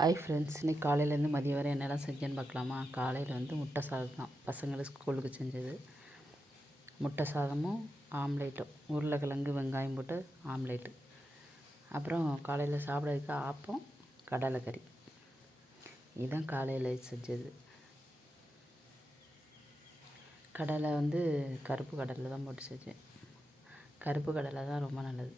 Hi friends, இன்றைக்கி காலையிலேருந்து மதியம் வரை என்னெல்லாம் செஞ்சேன்னு பார்க்கலாமா? காலையில் முட்டை சாதம் தான் பசங்களுக்கு ஸ்கூலுக்கு செஞ்சது. முட்டை சாதமும் ஆம்லேட்டும், உருளைக்கிழங்கு வெங்காயம் போட்டு ஆம்லேட்டு. அப்புறம் காலையில் சாப்பிட்றதுக்கு ஆப்பம் கடலைக்கறி. இதுதான் காலையில் செஞ்சது. கடலை கருப்பு கடலை தான் போட்டு செஞ்சேன். கருப்பு கடலை தான் ரொம்ப நல்லது.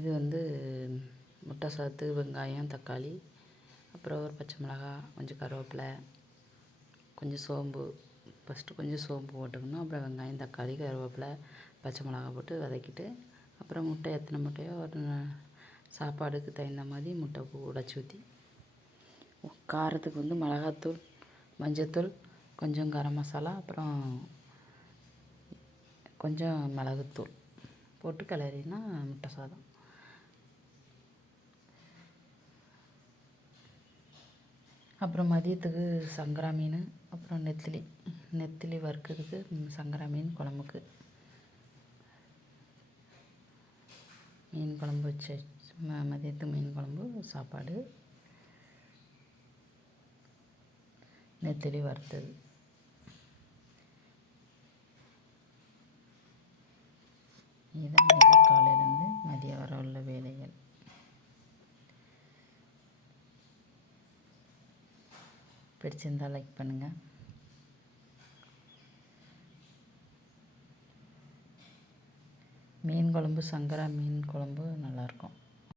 இது முட்டை சாதத்துக்கு வெங்காயம் தக்காளி, அப்புறம் ஒரு பச்சை மிளகாய், கொஞ்சம் கருவேப்பிலை, கொஞ்சம் சோம்பு. ஃபஸ்ட்டு கொஞ்சம் சோம்பு போட்டுக்கணும். அப்புறம் வெங்காயம் தக்காளி கருவேப்பிலை பச்சை மிளகாய் போட்டு வதக்கிட்டு, அப்புறம் முட்டை எத்தனை முட்டையோ ஒரு சாப்பாடுக்கு தகுந்த மாதிரி முட்டை உடைச்சி ஊற்றி, காரத்துக்கு மிளகாத்தூள், மஞ்சத்தூள், கொஞ்சம் கரம் மசாலா, அப்புறம் கொஞ்சம் மிளகுத்தூள் போட்டு கிளறினா முட்டை சாதம். அப்புறம் மதியத்துக்கு சங்கரா மீன், அப்புறம் நெத்திலி வறுக்கிறதுக்கு சங்கரா மீன் குழம்புக்கு மீன் குழம்பு வச்சு மதியத்துக்கு மீன் குழம்பு சாப்பாடு, நெத்திலி வறுத்தது. இதுதான் இன்றைக்கி காலையிலேருந்து மதியம் வர உள்ள வேலைகள். பிடிச்சிருந்தால் லைக் பண்ணுங்கள். மீன் குழம்பு, சங்கரா மீன் குழம்பு நல்லாயிருக்கும்.